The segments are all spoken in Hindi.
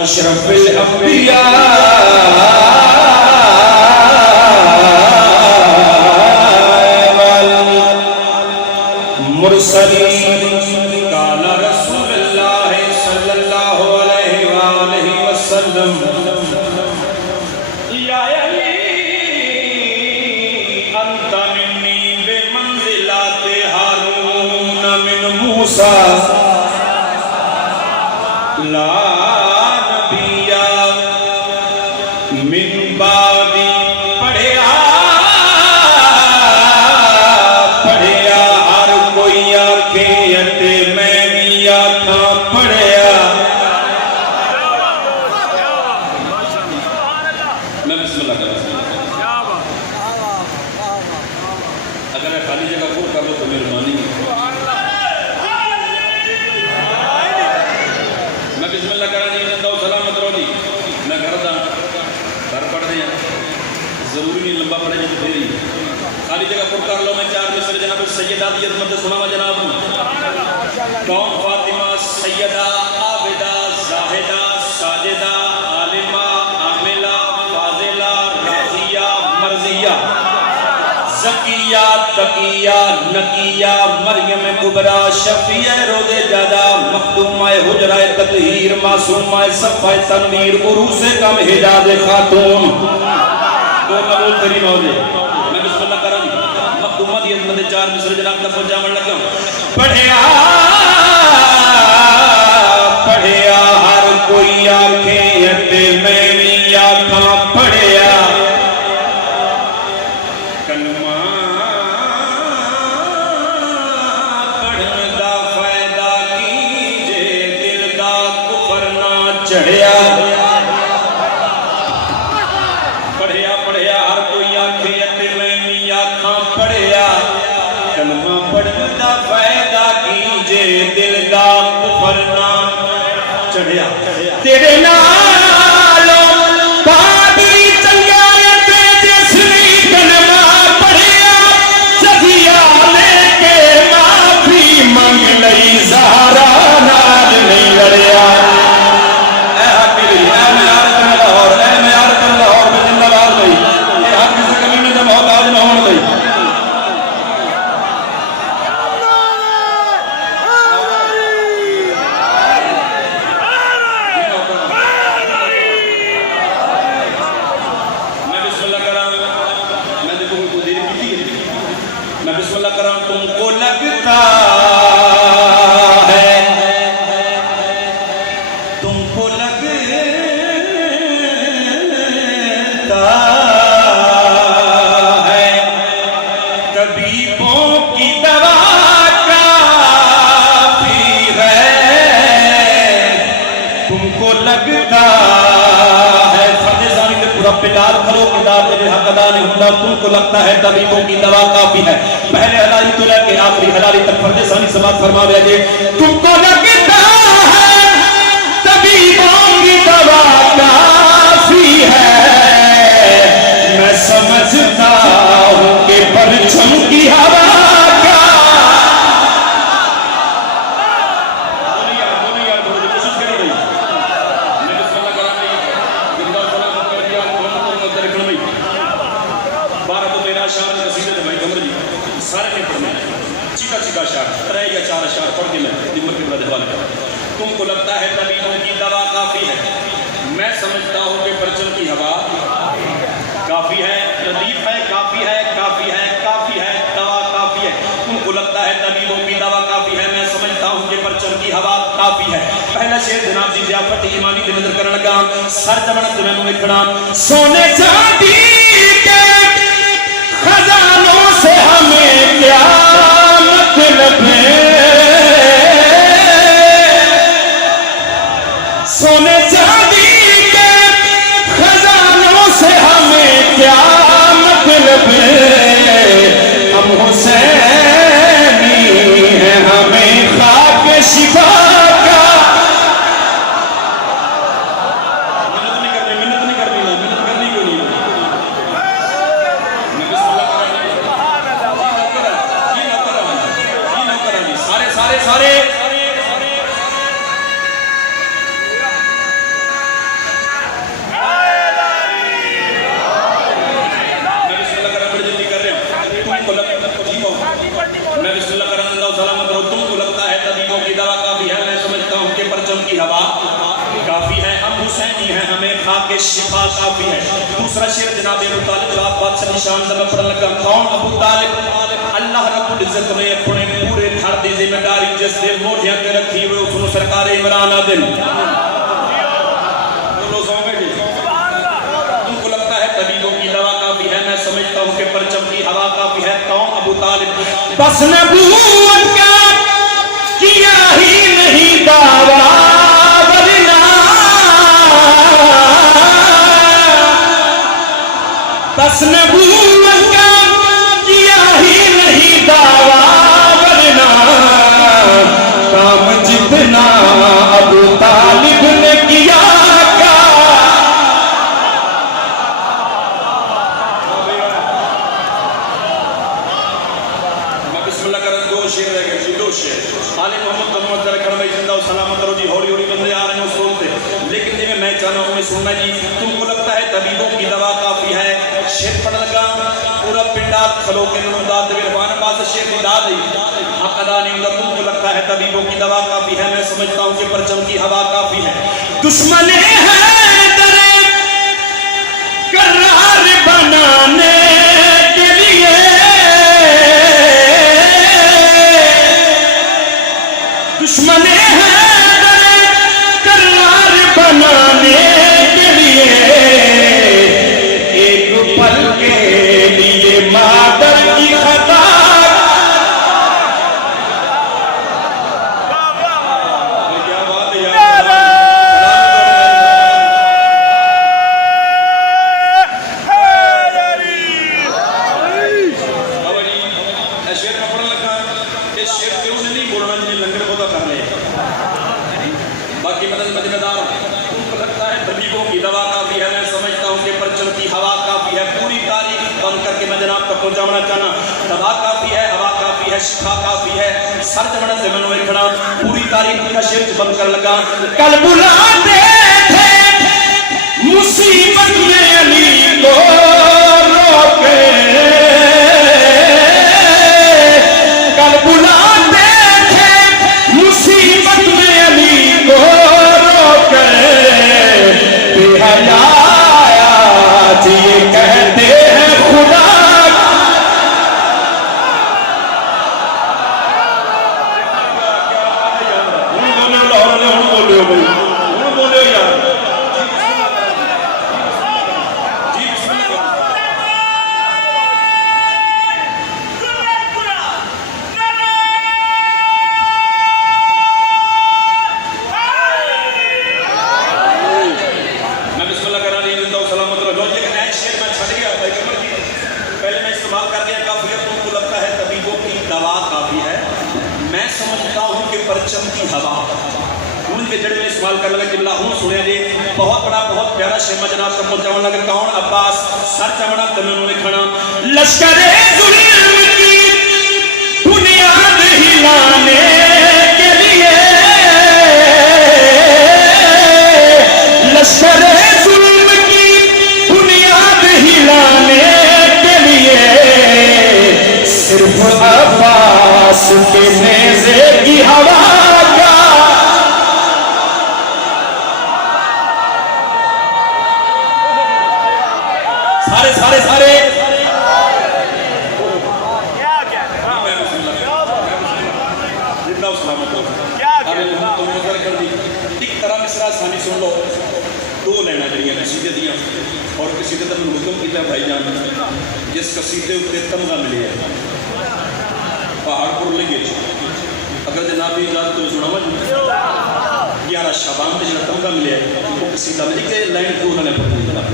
अशरफुल अंबिया वल मुरसलीन काला रसूलुल्लाह सल्लल्लाहु अलैहि वसल्लम या अली अंत मिन्नी बिमंजिलाति हारून मिन मूसा ला जरूरी नहीं लंबा पड़े जब फेरी खाली जगह पुर कर लो। मैं चार मिसर जनाब सैयदा दी अज़मत सुनावा जनाब कौन फातिमा सैयदा आबिदा जाहिदा साजिदा आलिमा आमिला फाजिला राजिया मर्जिया ज़किया तकिया नकिया मरियम कुबरा शफिया रोज़े जादा मखदूमा हुजरा ततहीर मासूमा सफ़ा तनवीर उरूसे कम हिजाज खातून दो कबूल करी मौजे। मैं बिस्मिल्लाह करम मखदूमा दी अज़मत चार मिसर जनाब तक पहुंचावन लगा। पढ़िया पढ़िया हर कोई आखे ते मैं भी आखां पढ़िया कलमा पढ़न दा फायदा कीजे दिल दा कुफर ना चढ़िया। कलमा पढ़न दा फायदा कीजे दिल दा कुफर ना चढ़िया। तेरे नालों बादी चंगाई ते जिसने कलमा पढ़िया सदिया लेके माफी मंग लई ज़हरा नाल नहीं लड़िया। ऐ हकीरी ऐ म्यार कर लाहौर ऐ म्यार कर लाहौर में जिंदाबाद भाई ये हक किसी कमी में जब मोहताज न होने भाई। तुमको लगता है तुमको लगता है तबीबों की दवा काफी है। तुमको लगता है फर्ज़ानी के पूरा पिटार करो किताब में हक अदा नहीं होता। तुमको लगता है तबीबों की दवा काफी है। पहले हलाली तो लेके आखिरी हलाली तक फर्ज़ानी समाज फरमा दे। तुमको लगता है तबीबों की दवा काफी है। मैं समझता हूँ कि परचम की हवा का सारे ने पढ़ने चीका चीका शार 3 या 4 शार पढ़ के मैं दिमाग के बड़ा हवाले पहला शेर जनाब दी ज़ियाफत ईमानी दी नजर करन लगा सर जमन ते मैनू वेखना सोने चांदी के खजानों से हमें क्या मतलब है सोने चांदी के खजानों से हमें क्या मतलब है हम हुसैनी हैं हमें खाक शिफा का मिन्नत नहीं करनी मिन्नत करनी क्यों नहीं सारे सारे सारे मैं बिस्मिल्लाह कर रहा हूं सलामत रहो तुमको लगता है तबीबों की दवा काफी है मैं समझता हूं कि परचम की हवा काफी है हम हुसैनी हैं हमें खाके शिफा काफी है दूसरा शेर जनाब अबू तालिब आप बात से निशान से मैं पढ़ने लगा कौन अबू तालिब अल्लाह रब्बुल इज्जत ने अपने पूरे घर की जिम्मेदारी जिस दे मोढियां ते रखी हुई उसनु सरकार इमरान आदिन बोलो सोगे तुमको लगता है तबीबों की दवा काफी है मैं समझता हूं कि परचम की हवा काफी है कौन अबू तालिब बस नबूवत का किया ही नहीं दावा वरना बस नबूवत का किया ही नहीं दावा वरना काम जितना अबू तालिब ने किया शेर रह गए दो शेर आले मोहम्मद का मुअज्जर करम जिंदा और सलामत रहो जी हौली हौली बंदे आ रहे हैं सुनते लेकिन जिਵੇਂ मैं चाहना हूं मैं सुनना जी तुमको लगता है तबीबों की दवा काफी है शेर पढ़ लगा पूरा पिंडा खलो के नमदाद दे इरफान पास शेर की दाद हक अदा नहीं होता तुमको लगता है तबीबों की दवा काफी है मैं समझता हूं कि परचम की हवा काफी है दुश्मन है दरे करार बनाने के लिए दुश्मन है करार बनाने के लिए एक पल के लिए मादर की खता क्या बात है यार शेर का पढ़ने लगा इस शेर क्यों नहीं बोलना जिन्हें लंगर पता कर रहे हैं बाकी मदद मजेदार उनको लगता है तबीबों की दवा काफी है मैं समझता हूँ कि परचम की हवा काफी है पूरी तारीख बंद करके मैं जनाब तक पहुंचाना चाहना दवा काफी है हवा काफी है शिफा काफी है सर जमन से मनो खड़ा पूरी तारीख का शेर बंद कर लगा कल बुलाते थे मुसीबत में अली को रोके कल बुलाते थे मुसीबत में अली को रोके बेहया ये कहते हैं खुदा बोलो यार पहले मैं इस्तेमाल कर दिया काफी है तुमको लगता है तबीबों की दवा काफी है मैं समझता हूँ कि परचम की हवा उनके जड़ में इस्तेमाल कर लगा जिमला हूँ सुने जी बहुत बड़ा बहुत प्यारा शेर जनाब तक पहुंचाने लगा कौन अब्बास सर चमड़ा तमन्ने खड़ा लश्कर जुल्म की बुनियाद हिलाने के लिए लश्कर जुल्म की बुनियाद हिलाने सिर्फ अब्बास के नेज़े की हवा का सारे सारे सारे तीसरा सानी सुन लो, दो लैना जड़ियाँ कसीदे दियाँ और कसीदे का मैं हुक्म किया भाईजान, जिस कसीदे उत्ते तमगा मिले है पहाड़पुर लगे, अगर जनाब भी इजाजत तो सुनावा 11 शाबान से जो तमगा मिले है वो कसीदा में एक लाइन दो उन्होंने पढ़ी जनाब।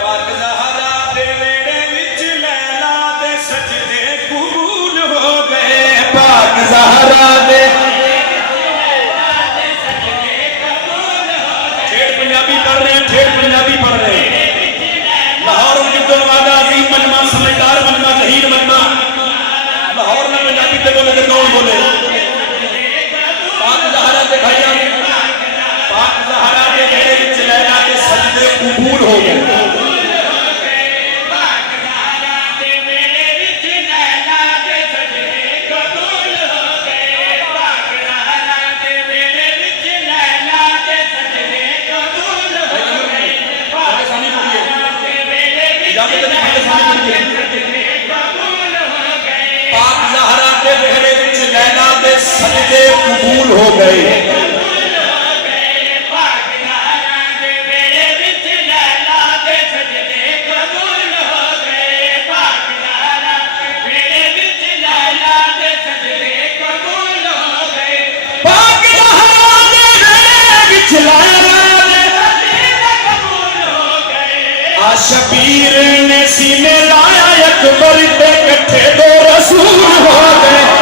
पाक ज़हरा दे वेड़े विच लैला दे सजदे कबूल हो गए, पाक ज़हरा दे पंजाबी पढ़ रहे हैं, ठेठ पंजाबी पढ़ रहे हैं। लाहौर वादा अजीम मजमा, समझदार मजमा, जहीर मजमा, लाहौर में पंजाबी पे बोले तो कौन बोले? पाक ज़हरा दे भैया, पाक ज़हरा दे बेड़े विच लैला दे सजदे कबूल हो गए। पाक ज़हरा दे बेड़े विच लैला दे सजदे कबूल हो गए। शबीर ने सीने लाया अकबर दे कट्ठे दो रसूल हो गए।